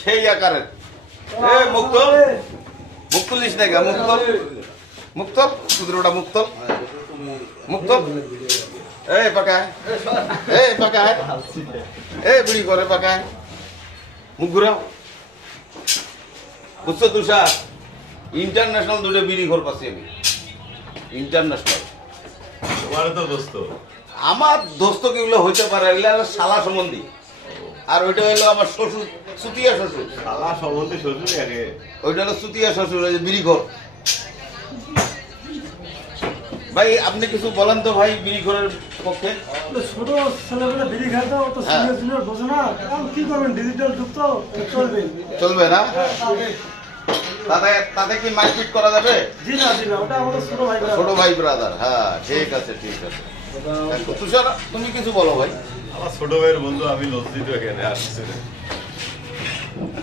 সেই আকারের মুক্ত মুক্তলিস না গা মুক্ত কুদরোটা মুক্ত মুক্ত এই পাকায় এই বুড়ি করে পাকায় মুখ ঘুরাও বুঝছো তুষার ইন্টারন্যাশনাল দুটো বিড়ি ঘর পাচ্ছি আমি ইন্টারন্যাশনাল তোমার তো দোস্ত আমার দোস্ত কিগুলো হইতে পারে শালা সম্বন্ধী আর ওইটা হলো আমার শ্বশুর সুতিয়া শ্বশুর শালা সম্বন্ধে শ্বশুর আগে ওইটা হলো সুতিয়া শ্বশুর ওই যে বিড়িঘর ভাই আপনি কিছু বলেন তো ভাই বিড়িঘরের পক্ষে ছোট ছেলেগুলো বিড়ি খায় তো তো সিনিয়র সিনিয়র বোঝে না এখন কি করবেন ডিজিটাল যুগ তো চলবে চলবে না তাতে তাতে কি মারপিট করা যাবে জি না ওটা আমাদের ছোট ভাই ব্রাদার হ্যাঁ ঠিক আছে তুষার তুমি কিছু বলো ভাই আমার ছোট ভাইয়ের বন্ধু আমি লজ্জিত এখানে আসছি